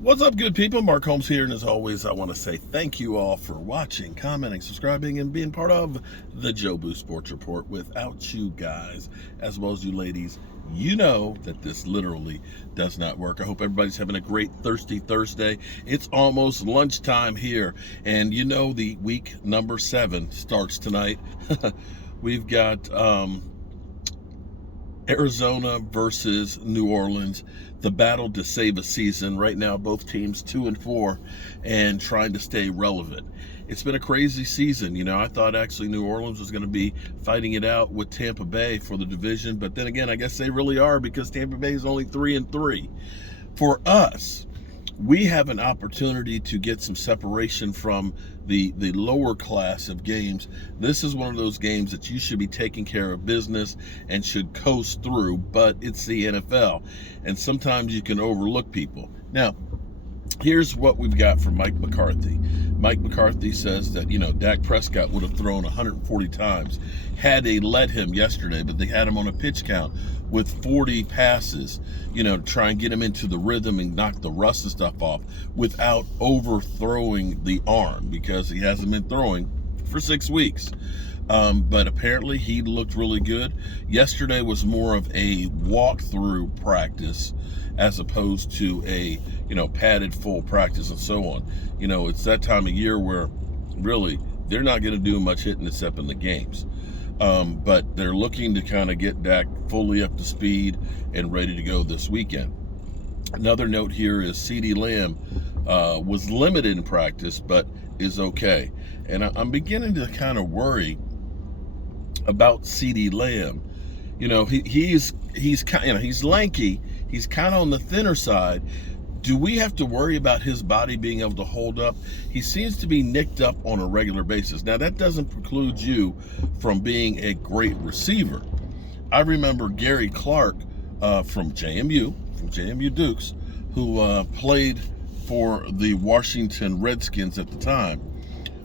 What's up, good people? Mark Holmes here, and as always, I want to say thank you all for watching, commenting, subscribing, and being part of the Joe Boo Sports Report. Without you guys, as well as you ladies, you know that this literally does not work. I hope everybody's having a great Thirsty Thursday. It's almost lunchtime here, and you know the week number 7 starts tonight. We've got Arizona versus New Orleans, the battle to save a season. Right now, both teams 2-4 and trying to stay relevant. It's been a crazy season. You know, I thought actually New Orleans was going to be fighting it out with Tampa Bay for the division, but then again, I guess they really are because Tampa Bay is only 3-3. For us, we have an opportunity to get some separation from the lower class of games. This is one of those games that you should be taking care of business and should coast through, but it's the NFL, and sometimes you can overlook people. Now, here's what we've got from Mike McCarthy. Mike McCarthy says that, Dak Prescott would have thrown 140 times had they let him yesterday, but they had him on a pitch count with 40 passes, to try and get him into the rhythm and knock the rust and stuff off without overthrowing the arm, because he hasn't been throwing for 6 weeks. But apparently he looked really good. Yesterday was more of a walkthrough practice as opposed to a, padded full practice and so on. It's that time of year where really they're not going to do much hitting except in the games. But they're looking to kind of get Dak fully up to speed and ready to go this weekend. Another note here is Ceedee Lamb was limited in practice, but is okay. And I'm beginning to kind of worry about Ceedee Lamb. He's lanky. He's kind of on the thinner side. Do we have to worry about his body being able to hold up? He seems to be nicked up on a regular basis. Now, that doesn't preclude you from being a great receiver. I remember Gary Clark from JMU Dukes, who played for the Washington Redskins at the time,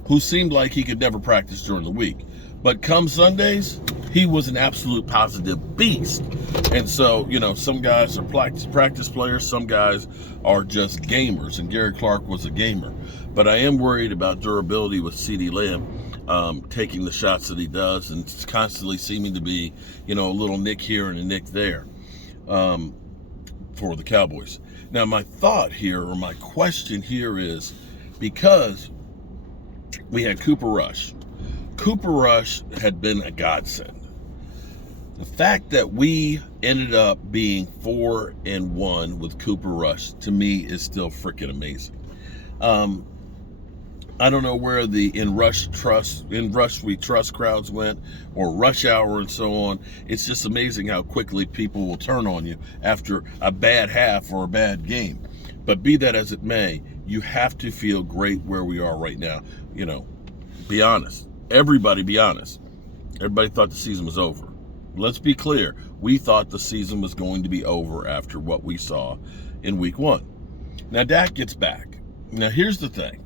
who seemed like he could never practice during the week. But come Sundays, he was an absolute positive beast. And so, some guys are practice players, some guys are just gamers, and Gary Clark was a gamer. But I am worried about durability with Ceedee Lamb, taking the shots that he does, and it's constantly seeming to be, a little nick here and a nick there for the Cowboys. Now, my thought here, or my question here is, because we had Cooper Rush had been a godsend. The fact that we ended up being 4-1 with Cooper Rush, to me, is still freaking amazing. I don't know where the in rush we trust crowds went, or rush hour and so on. It's just amazing how quickly people will turn on you after a bad half or a bad game. But be that as it may, you have to feel great where we are right now. Be honest. Everybody be honest. Everybody thought the season was over. Let's be clear. We thought the season was going to be over after what we saw in week 1. Now, Dak gets back. Now, here's the thing.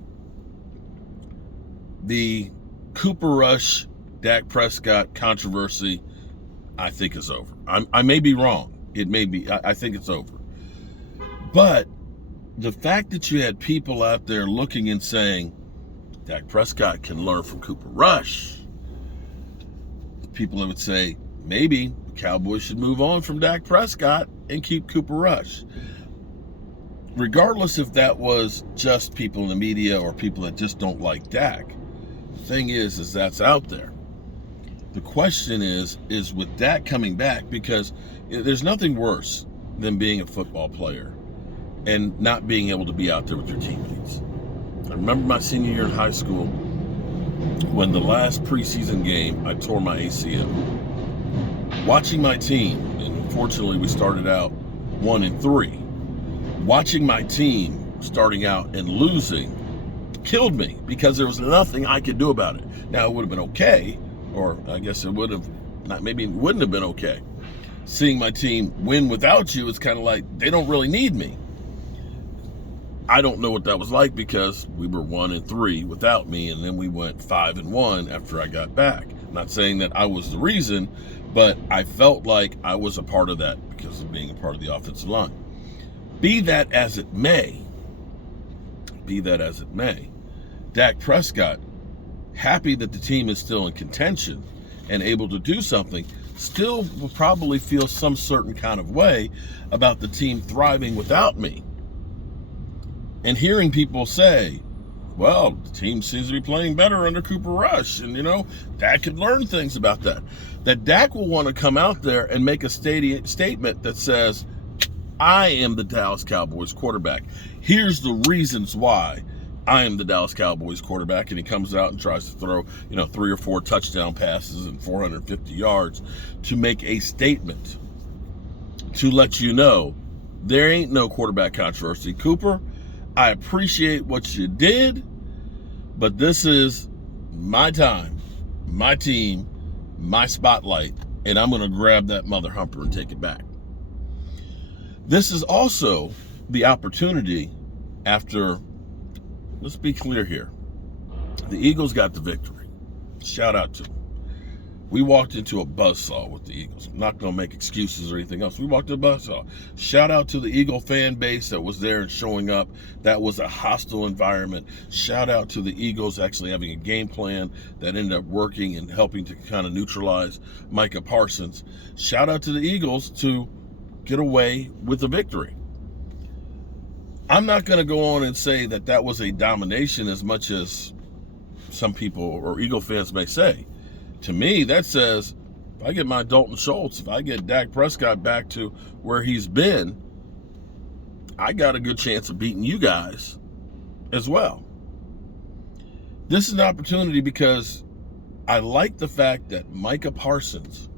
The Cooper Rush, Dak Prescott controversy, I think is over. I may be wrong. It may be. I think it's over. But the fact that you had people out there looking and saying, Dak Prescott can learn from Cooper Rush. People that would say, maybe the Cowboys should move on from Dak Prescott and keep Cooper Rush. Regardless if that was just people in the media or people that just don't like Dak, the thing is that's out there. The question is with Dak coming back, because there's nothing worse than being a football player and not being able to be out there with your teammates. I remember my senior year in high school when the last preseason game, I tore my ACL. Watching my team, and unfortunately we started out 1-3. Watching my team starting out and losing killed me because there was nothing I could do about it. Now, it would have been okay, or I guess it would have not, maybe it wouldn't have been okay. Seeing my team win without you is kind of like, they don't really need me. I don't know what that was like because we were 1-3 without me, and then we went 5-1 after I got back. I'm not saying that I was the reason, but I felt like I was a part of that because of being a part of the offensive line. Be that as it may, be that as it may. Dak Prescott, happy that the team is still in contention and able to do something, still will probably feel some certain kind of way about the team thriving without me. And hearing people say, well, the team seems to be playing better under Cooper Rush, and, Dak could learn things about that. That Dak will want to come out there and make a statement that says, I am the Dallas Cowboys quarterback. Here's the reasons why I am the Dallas Cowboys quarterback. And he comes out and tries to throw, 3 or 4 touchdown passes and 450 yards to make a statement to let you know there ain't no quarterback controversy. Cooper, I appreciate what you did, but this is my time, my team, my spotlight, and I'm going to grab that mother humper and take it back. This is also the opportunity after, let's be clear here, the Eagles got the victory. Shout out to them. We walked into a buzzsaw with the Eagles. I'm not going to make excuses or anything else. We walked into a buzzsaw. Shout out to the Eagle fan base that was there and showing up. That was a hostile environment. Shout out to the Eagles actually having a game plan that ended up working and helping to kind of neutralize Micah Parsons. Shout out to the Eagles to get away with the victory. I'm not going to go on and say that that was a domination as much as some people or Eagle fans may say. To me, that says, if I get my Dalton Schultz, if I get Dak Prescott back to where he's been, I got a good chance of beating you guys as well. This is an opportunity because I like the fact that Micah Parsons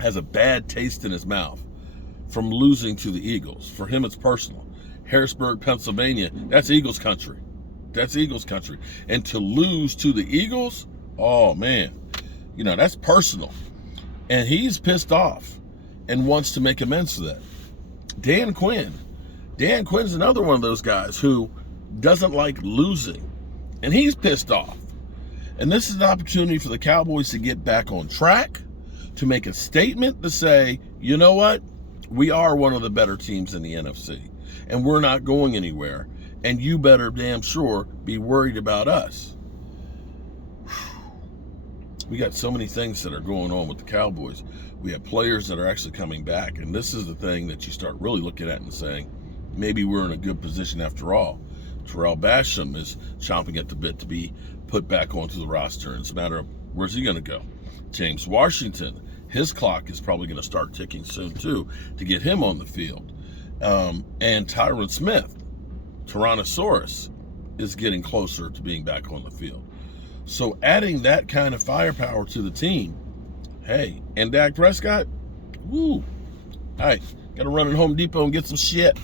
has a bad taste in his mouth from losing to the Eagles. For him, it's personal. Harrisburg, Pennsylvania, that's Eagles country. That's Eagles country. And to lose to the Eagles, oh man, that's personal. And he's pissed off and wants to make amends for that. Dan Quinn's another one of those guys who doesn't like losing. And he's pissed off. And this is an opportunity for the Cowboys to get back on track, to make a statement to say, you know what? We are one of the better teams in the NFC. And we're not going anywhere. And you better damn sure be worried about us. We got so many things that are going on with the Cowboys. We have players that are actually coming back. And this is the thing that you start really looking at and saying, maybe we're in a good position after all. Terrell Basham is chomping at the bit to be put back onto the roster. And it's a matter of where's he going to go. James Washington, his clock is probably going to start ticking soon too to get him on the field. And Tyron Smith, Tyrannosaurus, is getting closer to being back on the field. So adding that kind of firepower to the team, hey, and Dak Prescott, woo, hey, got to run in Home Depot and get some shit.